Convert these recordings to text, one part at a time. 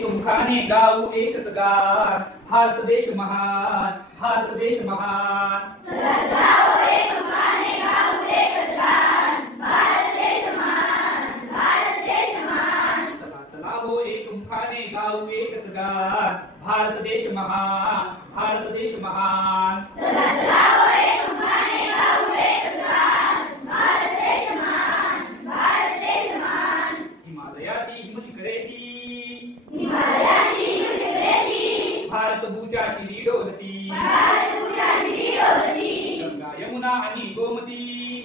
मुखाने गाऊ एकच गान, भारत देश महान, भारत देश महान. चला चला हो एक मुखाने गाऊ एकच गान, भारत देश महान, भारत देश महान. चला चला हो एक मुखाने गाऊ एकच गान, भारत देश महान, भारत देश महान. चला चला हो एक मुखाने गाऊ एकच गान, भारत देश महान, भारत देश महान. हिमालयाची हिमशिखरेती, हिमालयाची हिमशिखरेती, भारत भूच्या शिरी डोलती, भारत भूच्या शिरी डोलती. गंगा यमुना आणि गोमती,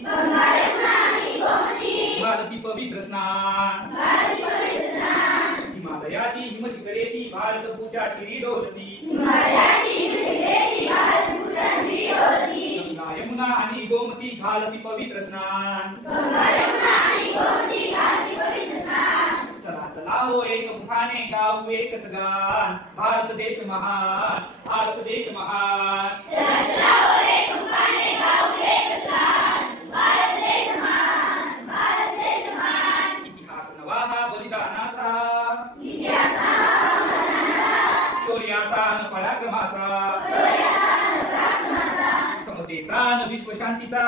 गंगा यमुना आणि गोमती, भारती पवित्र स्नान. भारती पवित्र स्नान. हिमालयाची हिमशिखरेती, भारत भूच्या शिरी डोलती, हिमालयाची हिमशिखरेती, भारत भूच्या शिरी डोलती. गंगा यमुना आणि गोमती, घालती पवित्र स्नान. गंगा यमुना आणि गोमती, घालती पवित्र स्नान. चला चला हो एक मुखाने गाऊ एकच गान, भारत देश महान, भारत देश महान. चला चला हो एक मुखाने गाऊ एकच गान, भारत देश महान, भारत देश महान. इतिहास नवा हा बलिदानाचा, इतिहास हा बलिदानाचा, शौर्याचा न पराक्रमाचा, शौर्याचा न पराक्रमाचा, समतेचा न विश्वशांतीचा,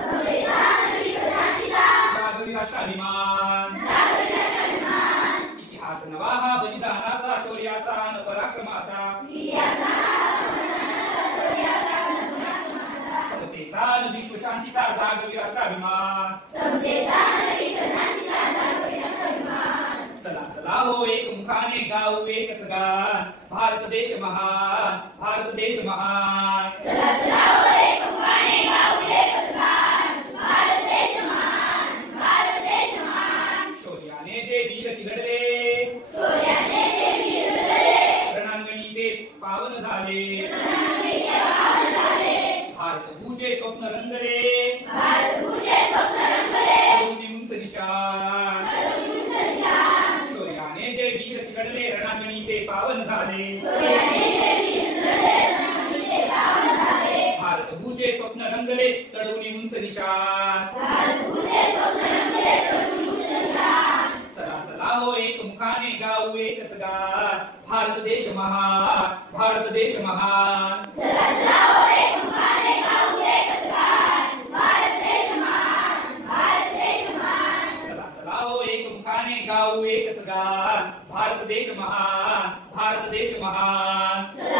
समतेचा न विश्वशांतीचा, जागविला शालिमान. जागविला शालिमान. इतिहास नवा हा बलिदानाचा, शौर्याचा न पराक्रमाचा, इतिहास हा बलिदानाचा, शौर्याचा न पराक्रमाचा, समतेचा न विश्वशांतीचा, जागविला शालिमान. समतेचा न विश्वशांतीचा, जागविला शालिमान. चला चला हो एक मुखाने गाऊ एकच गान, भारत देश महान, भारत देश महान. चला चला हो एक मुखाने गाऊ एकच गान, भारत देश महान, भारत देश महान. शौर्याने जे वीर चिघळले, शौर्याने जे वीर लढले, रणांगणी ते पावन झाले, रणरांगेचे पावन झाले. भारत भूचे स्वप्न रंगले, भारत भूचे स्वप्न रंगले, दोन्ही उंच निशान. उंच निशान. शौर्याने जे वीर चिघळले, रणांगणी ते पावन झाले, शौर्याने जे वीर लढले, रणरांगेचे पावन झाले. भारत भूचे स्वप्न रंगले, चढवणी उंच निशान. भारत भूचे स्वप्न रंगले, चढून उंच निशान. चला चला हो एक मुखाने गाऊ एकच गान, भारत देश महान, भारत देश महान. चला चला हो एक मुखाने गाऊ एकच गान, भारत देश महान, भारत देश महान. चला चला हो एक मुखाने गाऊ एकच गान, भारत देश महान, भारत देश महान. चला